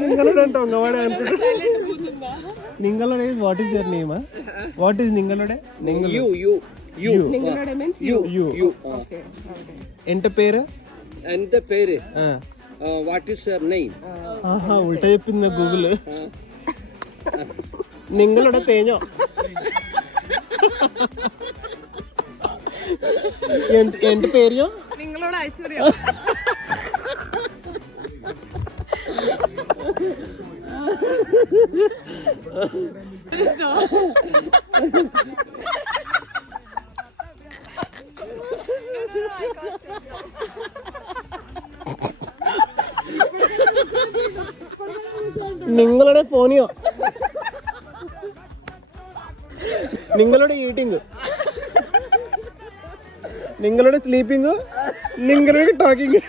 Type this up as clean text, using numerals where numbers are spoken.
നിങ്ങളുടെ തൊങ്ങവാട് നിങ്ങളുടെ what is your name? What is നിങ്ങളുടെ? എന്റെ പേര് വാട്ട് ഈസ് യുവർ നെയിം? ആഹാ ഉൾട്ട ചെപ്പിന്ന ഗൂഗിള്. നിങ്ങളുടെ തേഞ്ഞോ? എന്റെ പേരോ? നിങ്ങളോട് ഐശ്വര്യ. നിങ്ങളുടെ ഫോണിയോ? നിങ്ങളുടെ ഈറ്റിംഗ്, നിങ്ങളുടെ സ്ലീപ്പിംഗ്, നിങ്ങളുടെ ടോക്കിംഗ്.